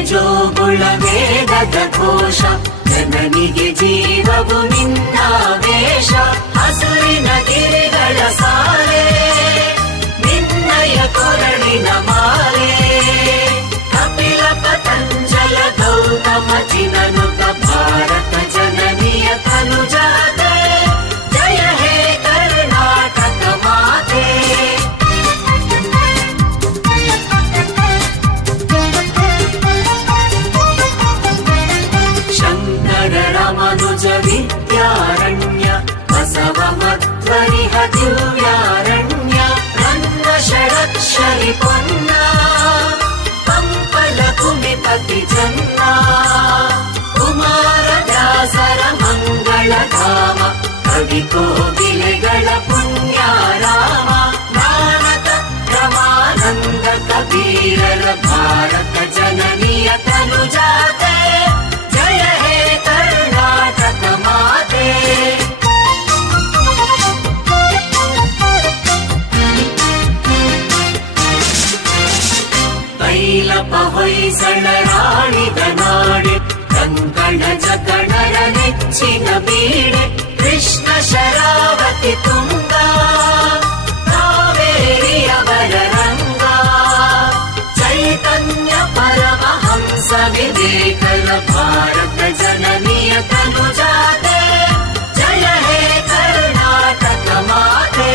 ಜೋಗುಳ ವೇದದ ಘೋಷ, ಜನನಿಗೆ ಜೀವವು ನಿನ್ನ ವೇಷ. ಹಸುರಿನ ಗಿರಿಗಳ ಸಾಲೆ, ನಿನ್ನಯ ಕೊರಳಿನ ಮಾಲೆ. ಕಪಿಲ ಪತಂಜಲ ಗೌತಮ ಚಿನನುತ ಭಾರತ ಜನನಿಯ ತನುಜಾತೆ. ಜಯ ಹೇ ಕರ್ನಾಟಕ ಮಾತೆ. ಶಂಕರ ರಮನುಜ ವಿದ್ಯಾರಣ್ಯ, ಬಸವ ಮಧ್ವರಿಹ ದಿವ್ಯಾರಣ್ಯ. ನನ್ನ ಷಡಕ್ಷರಿ ಪೊನ್ನ, ಪಂಪಲ ಕುಮಿಪತಿ ಜನ್ನ. ಕುಮಾರ ವ್ಯಾಸರ ಮಂಗಳ ಧಾಮ, ಕವಿ ಕೋಗಿಲೆಗಳ ಪುಣ್ಯಾರಾಮ. ಜ್ಞಾನದ ರಮಾನಂದ ಕಬೀರರ ಭಾರತ ಜನನಿಯ ತನುಜಾತೆ. ಜಯ ಹೇ ಕರ್ನಾಟಕ ಮಾತೆ. ತೈಲಪ ಹೊಯ್ಸಳರಾಳಿದ ನಾಡೆ, ಕಂಕಣ ಜಗಣರ ನೆಚ್ಚಿನ ಬೀಡೆ. ಕೃಷ್ಣ ಶರಾವತಿ ತುಂಗ, ಕಾವೇರಿಯವರ ರಂಗ. ಚೈತನ್ಯ ಪರಮಹಂಸ ವಿವೇಕರ ಭಾರತ ಜನನಿಯ ತನುಜಾತೆ. ಜಯ ಹೇ ಕರ್ನಾಟಕ ಮಾತೆ.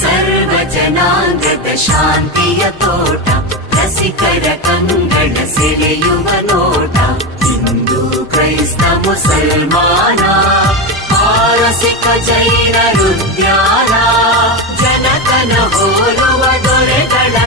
ಸರ್ವ ಜನಾಂಗದ ಶಾಂತಿಯ ತೋಟ, ರಸಿಕರ ಕಂಗಳ ಸೆಳೆಯುವ ನೋಟ. ಹಿಂದೂ ಕ್ರೈಸ್ತ ಮುಸಲ್ಮಾನ, ಪಾರಸಿಕ ಜೈನರುದ್ಯಾನ. ಜನಕನ ಹೋಲುವ ದೊರೆಗಳ